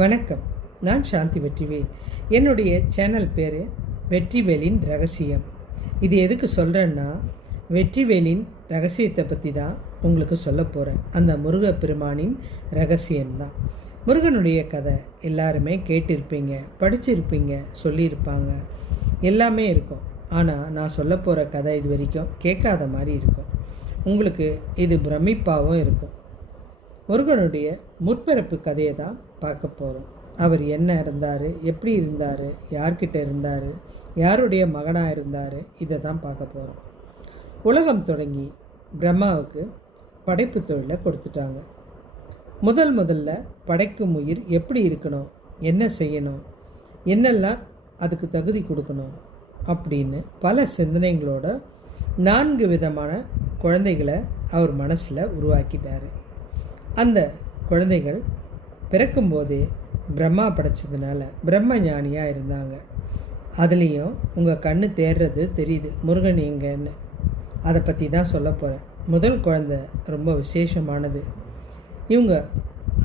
வணக்கம். நான் சாந்தி வெற்றிவேல். என்னுடைய சேனல் பேர் வெற்றிவேலின் ரகசியம். இது எதுக்கு சொல்கிறேன்னா, வெற்றிவேலின் ரகசியத்தை பற்றி தான் உங்களுக்கு சொல்ல போகிறேன். அந்த முருகப்பெருமானின் ரகசியம்தான். முருகனுடைய கதை எல்லாருமே கேட்டிருப்பீங்க, படிச்சிருப்பீங்க, சொல்லியிருப்பாங்க, எல்லாமே இருக்கும். ஆனால் நான் சொல்ல போகிற கதை இது வரைக்கும் கேட்காத மாதிரி இருக்கும். உங்களுக்கு இது பிரமிப்பாகவும் இருக்கும். முருகனுடைய முற்பிறப்பு கதையை தான் பார்க்க போகிறோம். அவர் என்ன இருந்தார், எப்படி இருந்தார், யார்கிட்ட இருந்தார், யாருடைய மகனாக இருந்தார், இதை தான் பார்க்க போகிறோம். உலகம் தொடங்கி பிரம்மாவுக்கு படைப்பு தொழிலை கொடுத்துட்டாங்க. முதல்ல படைக்கும் உயிர் எப்படி இருக்கணும், என்ன செய்யணும், என்னெல்லாம் அதுக்கு தகுதி கொடுக்கணும் அப்படின்னு பல சிந்தனைகளோட 4 விதமான குழந்தைகளை அவர் மனசில் உருவாக்கிட்டார். அந்த குழந்தைகள் பிறக்கும்போதே பிரம்மா படைச்சதுனால பிரம்ம ஞானியாக இருந்தாங்க. அதுலேயும் உங்கள் கண்ணு தேடுறது தெரியுது முருகன் எங்கன்னு. அதை பற்றி தான் சொல்ல போகிறேன். முதல் குழந்தை ரொம்ப விசேஷமானது. இவங்க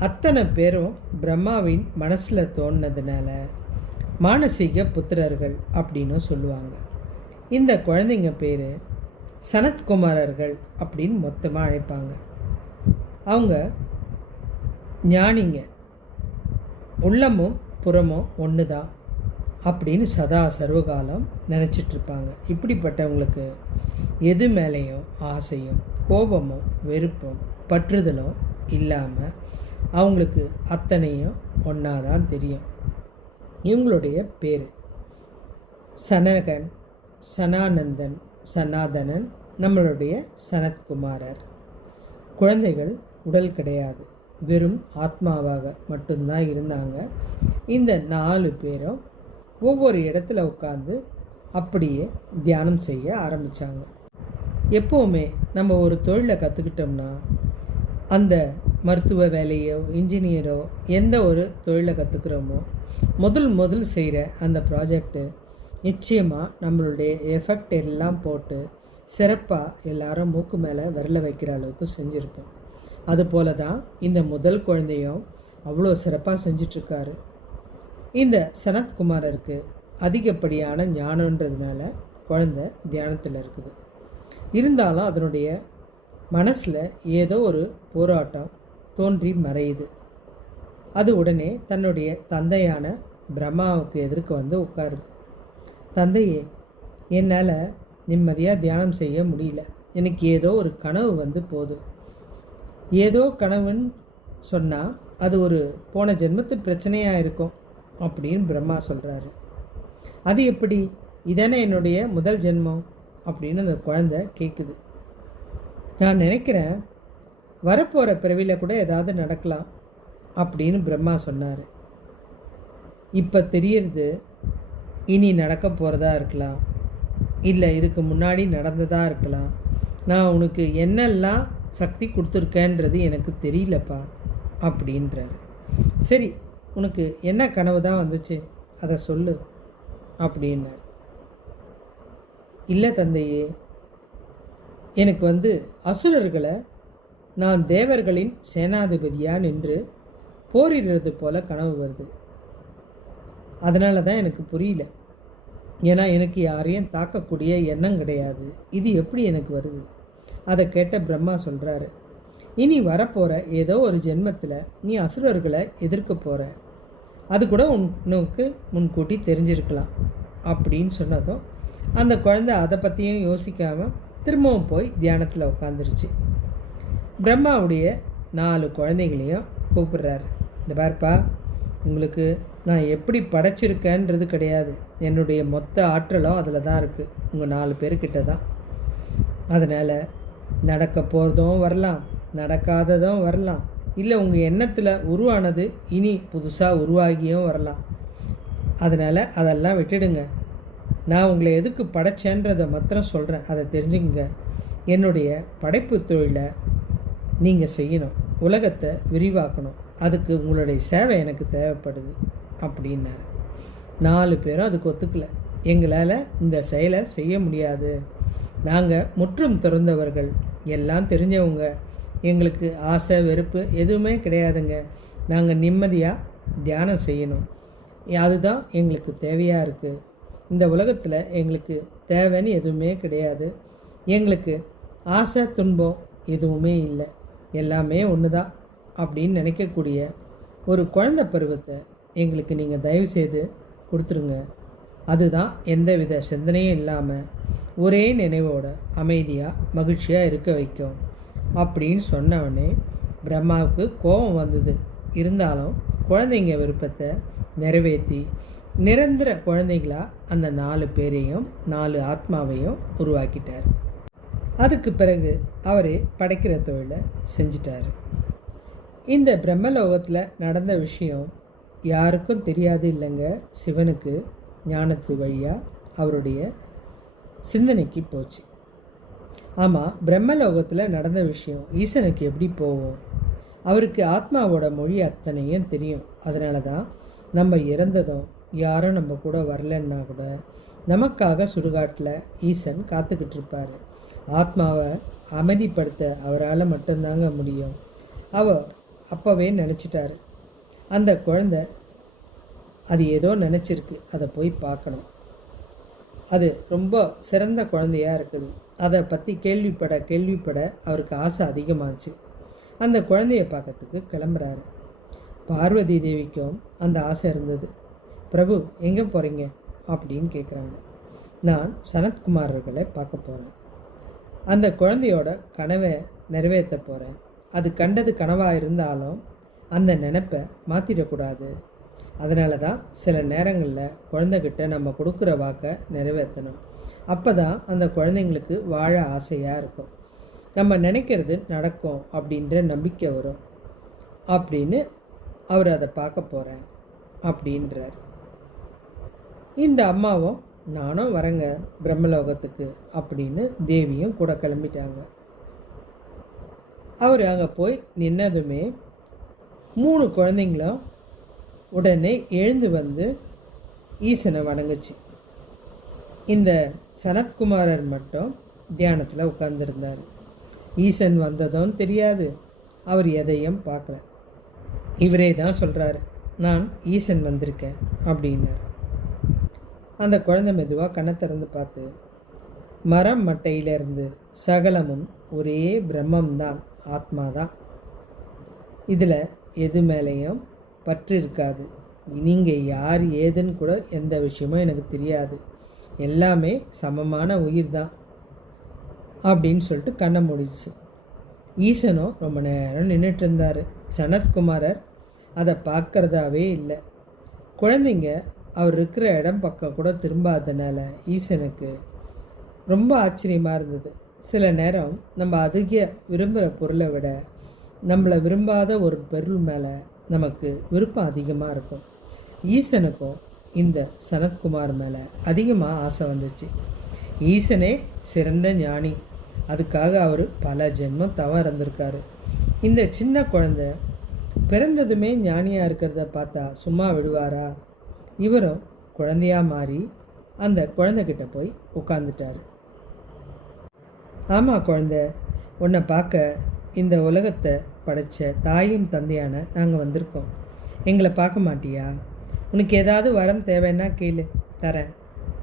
அத்தனை பேரும் பிரம்மாவின் மனசில் தோணுனதுனால மானசீக புத்திரர்கள் அப்படின்னு சொல்லுவாங்க. இந்த குழந்தைங்க பேர் சனத்குமாரர்கள் அப்படின்னு மொத்தமாக அழைப்பாங்க. அவங்க ஞானிங்க, உள்ளமும் புறமும் ஒன்று தான் அப்படின்னு சதா சர்வகாலம் நினச்சிட்ருப்பாங்க. இப்படிப்பட்டவங்களுக்கு எது மேலேயும் ஆசையும் கோபமும் வெறுப்பும் பற்றுதலும் இல்லாமல் அவங்களுக்கு அத்தனையும் ஒன்றா தான் தெரியும். இவங்களுடைய பேர் சனகன், சனானந்தன், சனாதனன், நம்மளுடைய சனத்குமாரர். குழந்தைகள் உடல் கிடையாது, வெறும் ஆத்மாவாக மட்டும்தான் இருந்தாங்க. இந்த 4 பேரும் ஒவ்வொரு இடத்துல உட்காந்து அப்படியே தியானம் செய்ய ஆரம்பித்தாங்க. எப்போவுமே நம்ம ஒரு தொழிலை கற்றுக்கிட்டோம்னா, அந்த மருத்துவ வேலையோ இன்ஜினியரோ எந்த ஒரு தொழிலை கற்றுக்கிறோமோ முதல் செய்கிற அந்த ப்ராஜெக்டு நிச்சயமாக நம்மளுடைய எஃபெக்ட் எல்லாம் போட்டு சிறப்பாக எல்லாரும் மூக்கு மேலே விரல வைக்கிற அளவுக்கு செஞ்சுருப்போம். அதுபோல தான் இந்த முதல் குழந்தையும் அவ்வளோ சிறப்பாக செஞ்சிட்ருக்காரு. இந்த சனத்குமாரருக்கு அதிகப்படியான ஞானன்றதுனால குழந்தை தியானத்தில் இருக்குது. இருந்தாலும் அதனுடைய மனசில் ஏதோ ஒரு போராட்டம் தோன்றி மறையுது. அது உடனே தன்னுடைய தந்தையான பிரம்மாவுக்கு எதிர்க்க வந்து உட்காருது. தந்தையே, என்னால் நிம்மதியாக தியானம் செய்ய முடியல. எனக்கு ஏதோ ஒரு கனவு வந்து போகுது. ஏதோ கனவுன்னு சொன்னால் அது ஒரு போன ஜென்மத்து பிரச்சனையாக இருக்கும் அப்படின்னு பிரம்மா சொல்கிறாரு. அது எப்படி, இதானே என்னுடைய முதல் ஜென்மம் அப்படின்னு அந்த குழந்தை கேட்குது. நான் நினைக்கிறேன் வரப்போகிற பிறவியில் கூட ஏதாவது நடக்கலாம் அப்படின்னு பிரம்மா சொன்னார். இப்போ தெரியறது இனி நடக்க போகிறதா இருக்கலாம், இல்லை இதுக்கு முன்னாடி நடந்ததாக இருக்கலாம். நான் உனக்கு என்னெல்லாம் சக்தி கொடுத்துருக்கேன்றது எனக்கு தெரியலப்பா அப்படின்றாரு. சரி, உனக்கு என்ன கனவு தான் வந்துச்சு, அதை சொல்லு அப்படின்னார். இல்லை தந்தையே, எனக்கு அசுரர்களை நான் தேவர்களின் சேனாதிபதியாக நின்று போரிடுறது போல கனவு வருது. அதனால தான் எனக்கு புரியல. ஏன்னா எனக்கு யாரையும் தாக்கக்கூடிய எண்ணம் கிடையாது. இது எப்படி எனக்கு வருது? அதை கேட்ட பிரம்மா சொல்கிறாரு, இனி வரப்போகிற ஏதோ ஒரு ஜென்மத்தில் நீ அசுரர்களை எதிர்க்க போகிற, அது கூட உனக்கு முன்கூட்டி தெரிஞ்சிருக்கலாம் அப்படின்னு சொன்னதும் அந்த குழந்தை அதை பற்றியும் யோசிக்காமல் திரும்பவும் போய் தியானத்தில் உட்காந்துருச்சு. பிரம்மாவுடைய 4 குழந்தைகளையும் கூப்பிடுறாரு. இந்த பார்ப்பா, உங்களுக்கு நான் எப்படி படைச்சிருக்கேன்றது கிடையாது, என்னுடைய மொத்த ஆற்றலும் அதில் தான் இருக்குது, உங்கள் 4 பேர்கிட்ட தான். அதனால் நடக்க போகிறதும் வரலாம், நடக்காததும் வரலாம், இல்லை உங்கள் எண்ணத்தில் உருவானது இனி புதுசாக உருவாகியும் வரலாம். அதனால் அதெல்லாம் விட்டுடுங்க. நான் உங்களை எதுக்கு படைச்சேன்றதை மாத்திரம் சொல்கிறேன், அதை தெரிஞ்சுங்க. என்னுடைய படைப்பு தொழிலை நீங்கள் செய்யணும், உலகத்தை விரிவாக்கணும், அதுக்கு உங்களுடைய சேவை எனக்கு தேவைப்படுது அப்படின்னாரு. 4 பேரும் அதுக்கு ஒத்துக்கலை. எங்களால் இந்த செயலை செய்ய முடியாது, நாங்கள் முற்றும் திறந்தவர்கள், எல்லாம் தெரிஞ்சவங்க, எங்களுக்கு ஆசை வெறுப்பு எதுவுமே கிடையாதுங்க, நாங்கள் நிம்மதியாக தியானம் செய்யணும். அதுதான் எங்களுக்கு தேவையாக இருக்குது. இந்த உலகத்தில் எங்களுக்கு தேவைன்னு எதுவுமே கிடையாது. எங்களுக்கு ஆசை துன்பம் எதுவுமே இல்லை, எல்லாமே ஒன்று தான் அப்படின்னு நினைக்கக்கூடிய ஒரு குழந்தை பருவத்தை எங்களுக்கு நீங்கள் தயவுசெய்து கொடுத்துருங்க. அதுதான் எந்தவித சிந்தனையும் இல்லாமல் ஒரே நினைவோட அமைதியாக மகிழ்ச்சியாக இருக்க வைக்கும் அப்படின்னு சொன்னவொடனே பிரம்மாவுக்கு கோபம் வந்தது. இருந்தாலும் குழந்தைங்க விருப்பத்தை நிறைவேற்றி நிரந்தர குழந்தைகளாக அந்த 4 பேரையும் 4 ஆத்மாவையும் உருவாக்கிட்டார். அதுக்கு பிறகு அவரே படைக்கிற தொழிலை செஞ்சிட்டார். இந்த பிரம்மலோகத்தில் நடந்த விஷயம் யாருக்கும் தெரியாது இல்லைங்க. சிவனுக்கு ஞானத்து வழியாக அவருடைய சிந்தனைக்கு போச்சு. ஆமாம், பிரம்மலோகத்தில் நடந்த விஷயம் ஈசனுக்கு எப்படி போகும்? அவருக்கு ஆத்மாவோட மொழி அத்தனையும் தெரியும். அதனால தான் நம்ம இறந்ததும் யாரும் நம்ம கூட வரலன்னா கூட நமக்காக சுடுகாட்டில் ஈசன் காத்துக்கிட்டு இருப்பார். ஆத்மாவை அமைதிப்படுத்த அவரால் மட்டும்தாங்க முடியும். அவர் அப்போவே நினச்சிட்டாரு, அந்த குழந்தை அது ஏதோ நினச்சிருக்கு, அதை போய் பார்க்கணும். அது ரொம்ப சிறந்த குழந்தையாக இருக்குது. அதை பற்றி கேள்விப்பட அவருக்கு ஆசை அதிகமாச்சு. அந்த குழந்தைய பார்க்கறதுக்கு கிளம்புறாரு. பார்வதி தேவிக்கும் அந்த ஆசை இருந்தது. பிரபு எங்கே போகிறீங்க அப்படின்னு கேட்குறாங்க. நான் சனத்குமாரர்களை பார்க்க போகிறேன். அந்த குழந்தையோட கனவை நிறைவேற்ற போகிறேன். அது கண்டது கனவாக இருந்தாலும் அந்த நினைப்பை மாற்றிடக்கூடாது. அதனால தான் சில நேரங்களில் குழந்தைகிட்ட நம்ம கொடுக்குற வாக்கை நிறைவேற்றணும். அப்போ தான் அந்த குழந்தைங்களுக்கு வாழ ஆசையாக இருக்கும். நம்ம நினைக்கிறது நடக்கும் அப்படின்ற நம்பிக்கை வரும் அப்படின்னு அவர் அதை பார்க்க போகிறேன் அப்படின்றார். இந்த அம்மாவும் நானும் வரேங்க பிரம்மலோகத்துக்கு அப்படின்னு தேவியும் கூட கிளம்பிட்டாங்க. அவர் அங்கே போய் நின்னதுமே 3 குழந்தைங்களும் உடனே எழுந்து வந்து ஈசனை வணங்குச்சு. இந்த சனத்குமாரர் மட்டும் தியானத்தில் உட்கார்ந்துருந்தார். ஈசன் வந்ததும் தெரியாது, அவர் எதையும் பார்க்கல. இவரே தான் சொல்கிறாரு, நான் ஈசன் வந்திருக்கேன் அப்படின்னார். அந்த குழந்தை மெதுவாக கண்ணை திறந்து பார்த்து, மரம் மட்டையிலிருந்து சகலமும் ஒரே பிரம்மம்தான், ஆத்மாதான். இதில் எது மேலேயும் பற்று இருக்காது. நீங்கள் யார் ஏதுன்னு கூட எந்த விஷயமும் எனக்கு தெரியாது, எல்லாமே சமமான உயிர் தான் அப்படின்னு சொல்லிட்டு கண்ணை மூடிச்சு. ஈசனும் ரொம்ப நேரம் நின்றுட்டு இருந்தார். சனத்குமாரர் அதை பார்க்குறதாவே இல்லை. குழந்தைங்க அவர் இருக்கிற இடம் பக்கம் கூட திரும்பாதனால ஈசனுக்கு ரொம்ப ஆச்சரியமாக இருந்தது. சில நேரம் நம்ம அதிக விரும்புகிற பொருளை விட நம்மளை விரும்பாத ஒரு பொருள் மேலே நமக்கு விருப்பம் அதிகமாக இருக்கும். ஈசனுக்கும் இந்த சனத்குமார் மேலே அதிகமாக ஆசை வந்துச்சு. ஈசனே சிறந்த ஞானி, அதுக்காக அவர் பல ஜென்மம் தவம் இருந்திருக்காரு. இந்த சின்ன குழந்தை பிறந்ததுமே ஞானியாக இருக்கிறத பார்த்தா சும்மா விடுவாரா? இவரும் குழந்தையாக மாறி அந்த குழந்தைகிட்ட போய் உட்காந்துட்டார். ஆமாம் குழந்தை, உன்னை பார்க்க இந்த உலகத்தை படைத்த தாயும் தந்தையான நாங்கள் வந்திருக்கோம். எங்களை பார்க்க மாட்டியா? உனக்கு ஏதாவது வரம் தேவைன்னா கேளு, தரேன்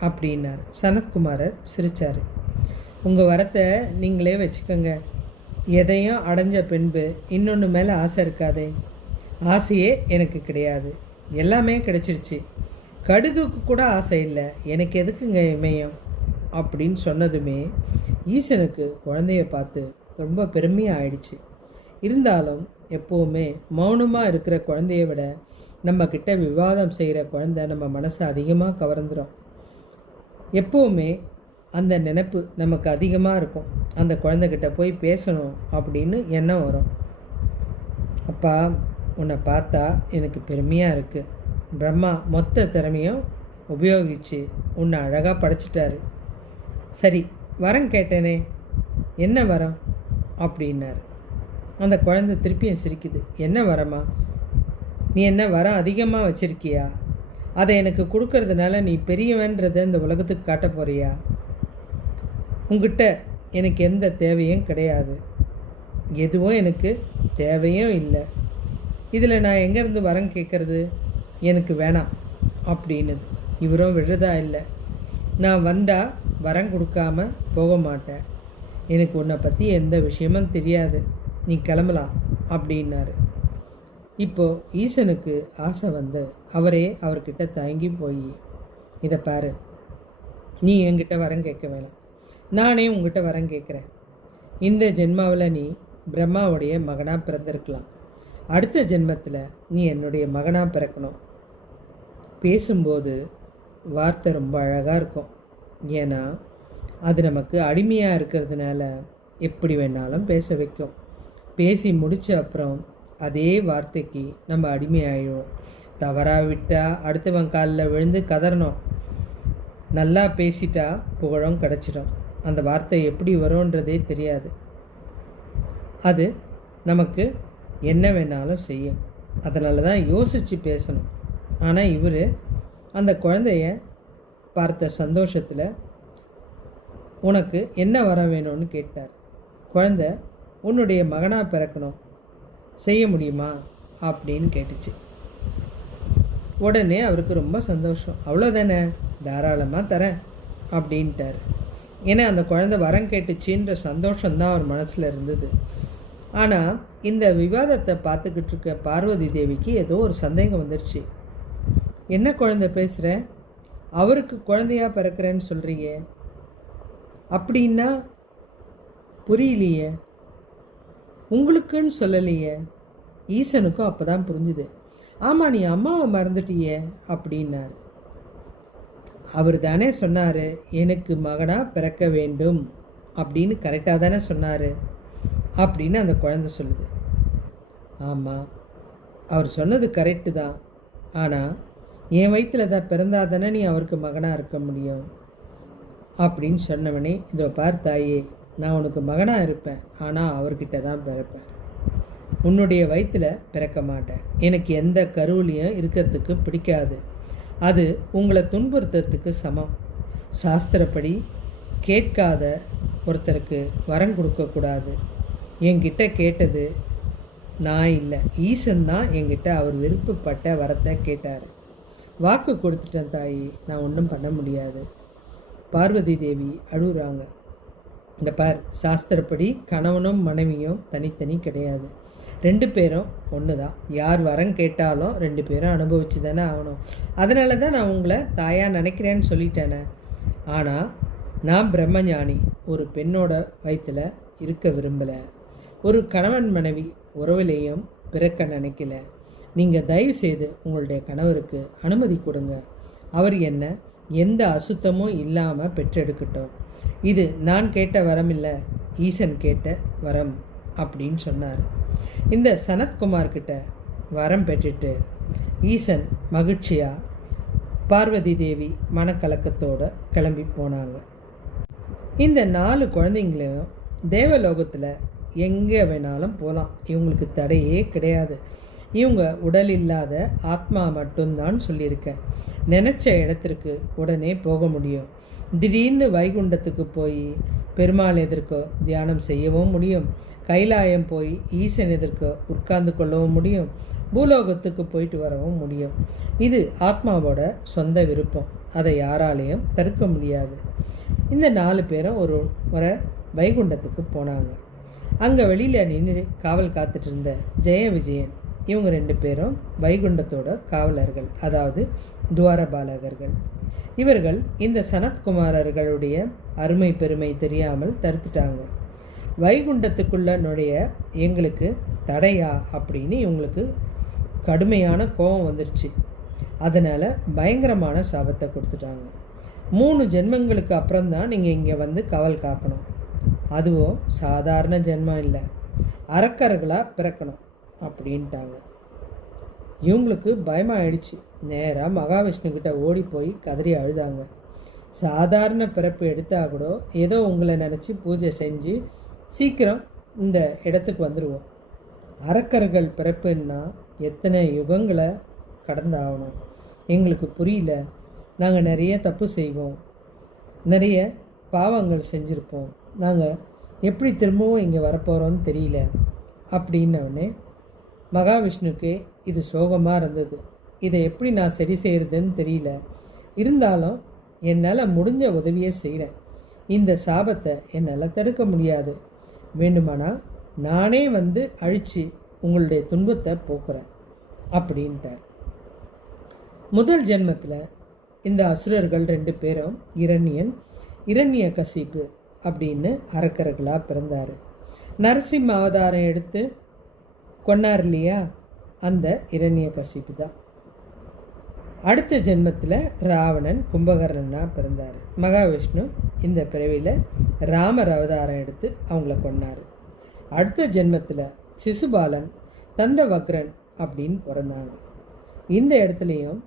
அப்படின்னார். சனத்குமாரர் சிரித்தார். உங்கள் வரத்தை நீங்களே வச்சுக்கோங்க. எதையும் அடைஞ்ச பின்பு இன்னொன்று மேலே ஆசை இருக்காதே. ஆசையே எனக்கு கிடையாது, எல்லாமே கிடைச்சிருச்சு. கடுகுக்கு கூட ஆசை இல்லை, எனக்கு எதுக்குங்க இமயம் அப்படின்னு சொன்னதுமே ஈசனுக்கு குழந்தைய பார்த்து ரொம்ப பெருமையாக ஆயிடுச்சு. இருந்தாலும் எப்போவுமே மௌனமாக இருக்கிற குழந்தைய விட நம்மக்கிட்ட விவாதம் செய்கிற குழந்தை நம்ம மனசை அதிகமாக கவர்ந்துடும். எப்போவுமே அந்த நினைப்பு நமக்கு அதிகமாக இருக்கும். அந்த குழந்தைகிட்ட போய் பேசணும் அப்படின்னு எண்ணம் வரும். அப்பா, உன்னை பார்த்தா எனக்கு பெருமையாக இருக்குது. பிரம்மா மொத்த திறமையும் உபயோகித்து உன்னை அழகாக படைச்சிட்டாரு. சரி, வரம் கேட்டேனே, என்ன வரம் அப்படின்னாரு. அந்த குழந்தை திருப்பியும் சிரிக்குது. என்ன வரமா? நீ என்ன வரம் அதிகமாக வச்சுருக்கியா? அதை எனக்கு கொடுக்கறதுனால நீ பெரியவன்றதை இந்த உலகத்துக்கு காட்ட போறியா? உங்ககிட்ட எனக்கு எந்த தேவையும் கிடையாது, எதுவும் எனக்கு தேவையும் இல்லை. இதில் நான் எங்கேருந்து வரம் கேட்குறது? எனக்கு வேணாம் அப்படின்னுது. இவரும் விடுறதா இல்லை. நான் வந்தால் வரம் கொடுக்காம போக மாட்டேன். எனக்கு உன்னை பற்றி எந்த விஷயமும் தெரியாது, நீ கிளம்பலாம் அப்படின்னாரு. இப்போது ஈசனுக்கு ஆசை வந்து அவரே அவர்கிட்ட தயங்கி போய், இதை பாரு, நீ என்கிட்ட வரம் கேட்க வேணாம், நானே உங்ககிட்ட வரம் கேட்குறேன். இந்த ஜென்மாவில் நீ பிரம்மாவுடைய மகனாக பிறந்திருக்கலாம், அடுத்த ஜென்மத்தில் நீ என்னுடைய மகனாக பிறக்கணும். பேசும்போது வார்த்தை ரொம்ப அழகாக இருக்கும். ஏன்னா அது நமக்கு அடிமையாக இருக்கிறதுனால எப்படி வேணாலும் பேச வைக்கும். பேசி முடித்த அப்புறம் அதே வார்த்தைக்கு நம்ம அடிமையாயிடுவோம். தவறாக விட்டால் அடுத்தவன் காலில் விழுந்து கதறணும். நல்லா பேசிட்டா புகழும் கிடச்சிடும். அந்த வார்த்தை எப்படி வரும்ன்றதே தெரியாது. அது நமக்கு என்ன வேணாலும் செய்யும். அதனால தான் யோசித்து பேசணும். ஆனால் இவர் அந்த குழந்தைய பார்த்த சந்தோஷத்தில் உனக்கு என்ன வர வேணும்னு கேட்டார். குழந்தை உன்னுடைய மகனாக பிறக்கணும், செய்ய முடியுமா அப்படின்னு கேட்டுச்சு. உடனே அவருக்கு ரொம்ப சந்தோஷம். அவ்வளோதானே, தாராளமாக தரேன் அப்படின்ட்டார். ஏன்னா அந்த குழந்தை வரம் கேட்டுச்சின்ற சந்தோஷம்தான் அவர் மனசில் இருந்தது. ஆனால் இந்த விவாதத்தை பார்த்துக்கிட்டு இருக்க பார்வதி தேவிக்கு ஏதோ ஒரு சந்தேகம் வந்துருச்சு. என்ன குழந்தை பேசுகிற, அவருக்கு குழந்தையாக பிறக்கிறேன்னு சொல்கிறீங்க, அப்படின்னா புரியலையே, உங்களுக்குன்னு சொல்லலையே. ஈசனுக்கும் அப்போ தான் புரிஞ்சுது. ஆமாம், நீ அம்மாவை மறந்துட்டியே அப்படின்னாரு. அவர் தானே சொன்னார் எனக்கு மகனாக பிறக்க வேண்டும் அப்படின்னு, கரெக்டாக தானே சொன்னார் அப்படின்னு அந்த குழந்தை சொல்லுது. ஆமாம், அவர் சொன்னது கரெக்டு தான். ஆனால் என் வயிற்றில் தான் பிறந்தா தானே நீ அவருக்கு மகனாக இருக்க முடியும் அப்படின்னு சொன்னவனே, இதோ பார் தாயே, நான் உனக்கு மகனாக இருப்பேன், ஆனால் அவர்கிட்ட தான் பிறப்பேன். உன்னுடைய வயிற்றில் பிறக்க மாட்டேன். எனக்கு எந்த கருவிலையும் இருக்கிறதுக்கு பிடிக்காது. அது உங்களை துன்புறுத்துறதுக்கு சமம். சாஸ்திரப்படி கேட்காத ஒருத்தருக்கு வரம் கொடுக்கக்கூடாது. என்கிட்ட கேட்டது நான் இல்லை, ஈசன் தான் என்கிட்ட அவர் விருப்பப்பட்ட வரத்தை கேட்டார். வாக்கு கொடுத்துட்டேன் தாயி, நான் ஒன்றும் பண்ண முடியாது. பார்வதி தேவி அழுகுறாங்க. இந்த பார், சாஸ்திரப்படி கணவனும் மனைவியும் தனித்தனி கிடையாது, 2 பேரும் ஒன்று தான். யார் வரம் கேட்டாலும் 2 பேரும் அனுபவிச்சு தானே ஆகணும். அதனால தான் நான் உங்களை தாயாக நினைக்கிறேன்னு சொல்லிட்டேனே. ஆனால் நான் பிரம்மஞானி, ஒரு பெண்ணோட வயிற்றில் இருக்க விரும்பலை, ஒரு கணவன் மனைவி உறவிலையும் பிறக்க நினைக்கல. நீங்கள் தயவு செய்து உங்களுடைய கணவருக்கு அனுமதி கொடுங்க. அவர் என்ன எந்த அசுத்தமும் இல்லாமல் பெற்றெடுக்கட்டும். இது நான் கேட்ட வரம் இல்லை, ஈசன் கேட்ட வரம் அப்படின்னு சொன்னார். இந்த சனத்குமார்கிட்ட வரம் பெற்றுட்டு ஈசன் மகிழ்ச்சியாக பார்வதி தேவி மனக்கலக்கத்தோடு கிளம்பி போனாங்க. இந்த 4 குழந்தைங்களையும் தேவலோகத்தில் எங்கே வேணாலும் போகலாம், இவங்களுக்கு தடையே கிடையாது. இவங்க உடல் இல்லாத ஆத்மா மட்டும்தான் சொல்லியிருக்கேன். நினச்ச இடத்திற்கு உடனே போக முடியும். திடீர்னு வைகுண்டத்துக்கு போய் பெருமாள் எதிர்க்க தியானம் செய்யவும் முடியும். கைலாயம் போய் ஈசன் எதிர்க்க உட்கார்ந்து கொள்ளவும் முடியும். பூலோகத்துக்கு போயிட்டு வரவும் முடியும். இது ஆத்மாவோட சொந்த விருப்பம். அதை யாராலையும் தடுக்க முடியாது. இந்த 4 பேரும் ஒரு முறை வைகுண்டத்துக்கு போனாங்க. அங்கே வெளியில் நின்று காவல் காத்துட்டு இருந்த ஜெய விஜயன், இவங்க 2 பேரும் வைகுண்டத்தோட காவலர்கள், அதாவது துவாரபாலகர்கள். இவர்கள் இந்த சனத்குமாரர்களுடைய அருமை பெருமை தெரியாமல் தடுத்துட்டாங்க. வைகுண்டத்துக்குள்ள நுழைய எங்களுக்கு தடையா அப்படின்னு இவங்களுக்கு கடுமையான கோபம் வந்துருச்சு. அதனால் பயங்கரமான சாபத்தை கொடுத்துட்டாங்க. 3 ஜென்மங்களுக்கு அப்புறம்தான் நீங்கள் இங்கே வந்து காவல் காக்கணும். அதுவும் சாதாரண ஜென்மம் இல்லை, அரக்கர்களாக பிறக்கணும் அப்படின்ட்டாங்க. இவங்களுக்கு பயமாயிடுச்சு. நேராக மகாவிஷ்ணுக்கிட்ட ஓடி போய் கதறி அழுதாங்க. சாதாரண பிறப்பு எடுத்தால் கூட ஏதோ உங்களை நினச்சி பூஜை செஞ்சு சீக்கிரம் இந்த இடத்துக்கு வந்துடுவோம். அரக்கர்கள் பிறப்புன்னா எத்தனை யுகங்களை கடந்தாகணும், எங்களுக்கு புரியல. நாங்கள் நிறைய தப்பு செய்வோம், நிறைய பாவங்கள் செஞ்சுருப்போம், நாங்கள் எப்படி திரும்பவும் இங்கே வரப்போகிறோன்னு தெரியல அப்படின்னோடனே மகாவிஷ்ணுக்கே இது சோகமாக இருந்தது. இதை எப்படி நான் சரி செய்கிறதுன்னு தெரியல. இருந்தாலும் என்னால் முடிஞ்ச உதவியை செய்கிறேன். இந்த சாபத்தை என்னால் தடுக்க முடியாது. வேண்டுமானா நானே வந்து அழித்து உங்களுடைய துன்பத்தை போக்குறேன் அப்படின்ட்டார். முதல் ஜென்மத்தில் இந்த அசுரர்கள் 2 பேரும் இரண்ய கசிப்பு அப்படின்னு அரக்கர்களாக பிறந்தார். நரசிம்ம அவதாரம் எடுத்து கொன்னார் இல்லையா, அந்த இரண்ய கசிப்பு தான். அடுத்த ஜென்மத்தில் ராவணன் கும்பகர்ணனாக பிறந்தார். மகாவிஷ்ணு இந்த பிறவியில் ராமர் அவதாரம் எடுத்து அவங்கள கொன்னார். அடுத்த ஜென்மத்தில் சிசுபாலன் தந்தவக்ரன் அப்படின்னு பிறந்தாங்க. இந்த இடத்துலையும்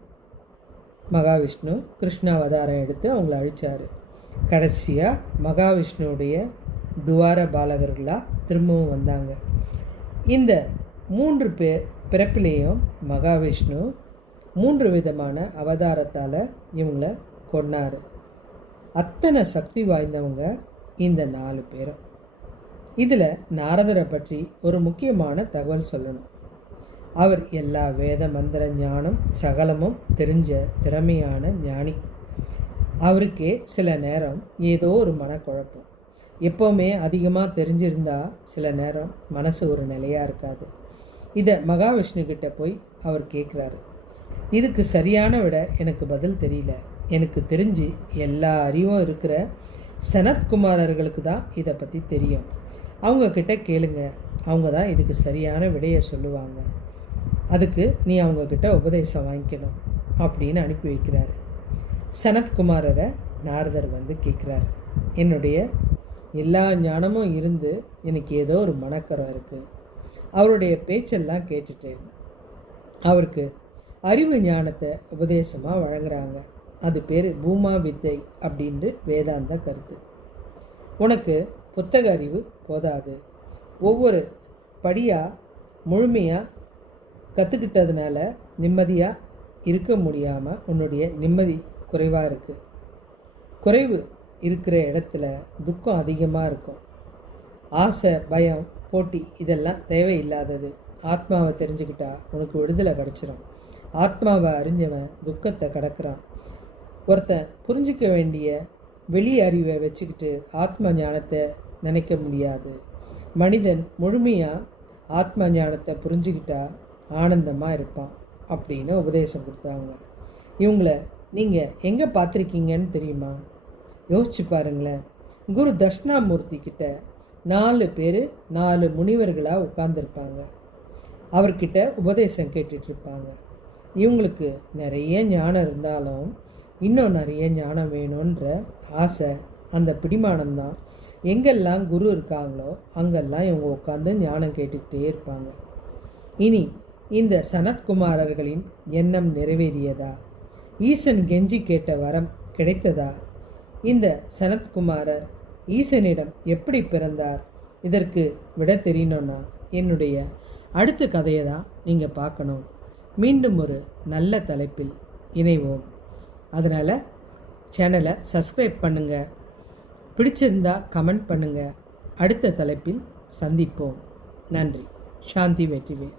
மகாவிஷ்ணு கிருஷ்ண அவதாரம் எடுத்து அவங்கள அழித்தார். கடைசியாக மகாவிஷ்ணுவுடைய துவார பாலகர்களாக திரும்பவும் வந்தாங்க. இந்த 3 பிறப்பிலேயும் மகாவிஷ்ணு 3 விதமான அவதாரத்தால் இவங்கள கொன்னார். அத்தனை சக்தி வாய்ந்தவங்க இந்த 4 பேரும். இதில் நாரதரை பற்றி ஒரு முக்கியமான தகவல் சொல்லணும். அவர் எல்லா வேத மந்திர ஞானம் சகலமும் தெரிஞ்ச திறமையான ஞானி. அவருக்கே சில நேரம் ஏதோ ஒரு மனக்குழப்பம். எப்போவுமே அதிகமாக தெரிஞ்சிருந்தால் சில நேரம் மனசு ஒரு நிலையாக இருக்காது. இதை மகாவிஷ்ணுக்கிட்ட போய் அவர் கேட்குறாரு. இதுக்கு சரியான விட எனக்கு பதில் தெரியல. எனக்கு தெரிஞ்சு எல்லா அறிவும் இருக்கிற சனத்குமாரர்களுக்கு தான் இதை பற்றி தெரியும். அவங்கக்கிட்ட கேளுங்க, அவங்க தான் இதுக்கு சரியான விடையை சொல்லுவாங்க. அதுக்கு நீ அவங்கக்கிட்ட உபதேசம் வாங்கிக்கணும் அப்படின்னு அனுப்பி வைக்கிறாரு. சனத்குமாரரை நாரதர் வந்து கேட்குறாரு, என்னுடைய எல்லா ஞானமும் இருந்து எனக்கு ஏதோ ஒரு மனக்கரம் இருக்குது. அவருடைய பேச்செல்லாம் கேட்டுட்டு அவருக்கு அறிவு ஞானத்தை உபதேசமாக வழங்குறாங்க. அது பேர் பூமா வித்தை அப்படின்ட்டு வேதாந்த கருத்து. உனக்கு புத்தக அறிவு போதாது. ஒவ்வொரு படியாக முழுமையாக கற்றுக்கிட்டதுனால நிம்மதியாக இருக்க முடியாமல் உன்னுடைய நிம்மதி குறைவாக இருக்குது. குறைவு இருக்கிற இடத்துல துக்கம் அதிகமாக இருக்கும். ஆசை, பயம், போட்டி இதெல்லாம் தேவையில்லாதது. ஆத்மாவை தெரிஞ்சுக்கிட்டா உனக்கு விடுதலை கிடச்சிரும். ஆத்மாவை அறிஞ்சவன் துக்கத்தை கடக்கிறான். ஒருத்தன் புரிஞ்சிக்க வேண்டிய வெளி அறிவை வச்சுக்கிட்டு ஆத்ம ஞானத்தை நினைக்க முடியாது. மனிதன் முழுமையாக ஆத்ம ஞானத்தை புரிஞ்சுக்கிட்டா ஆனந்தமாக இருப்பான் அப்படின்னு உபதேசம் கொடுத்தாங்க. இவங்கள நீங்கள் எங்கே பார்த்துருக்கீங்கன்னு தெரியுமா? யோசிச்சு பாருங்களேன். குரு தட்சிணாமூர்த்தி கிட்ட 4 பேர் 4 முனிவர்களாக உட்கார்ந்துருப்பாங்க. அவர்கிட்ட உபதேசம் கேட்டுட்ருப்பாங்க. இவங்களுக்கு நிறைய ஞானம் இருந்தாலும் இன்னும் நிறைய ஞானம் வேணுன்ற ஆசை, அந்த பிடிமானம்தான் எங்கெல்லாம் குரு இருக்காங்களோ அங்கெல்லாம் இவங்க உட்காந்து ஞானம் கேட்டுக்கிட்டே இருப்பாங்க. இனி இந்த சனத்குமாரர்களின் எண்ணம் நிறைவேறியதா? ஈசன் கெஞ்சி கேட்ட வரம் கிடைத்ததா? இந்த சனத்குமாரர் ஈசனிடம் எப்படி பிறந்தார்? இதற்கு விட தெரியணுன்னா என்னுடைய அடுத்த கதையை தான் நீங்கள் பார்க்கணும். மீண்டும் ஒரு நல்ல தலைப்பில் இணைவோம். அதனால் சேனலை சப்ஸ்கிரைப் பண்ணுங்கள். பிடிச்சிருந்தா கமெண்ட் பண்ணுங்கள். அடுத்த தலைப்பில் சந்திப்போம். நன்றி. சாந்தி வெற்றிவேல்.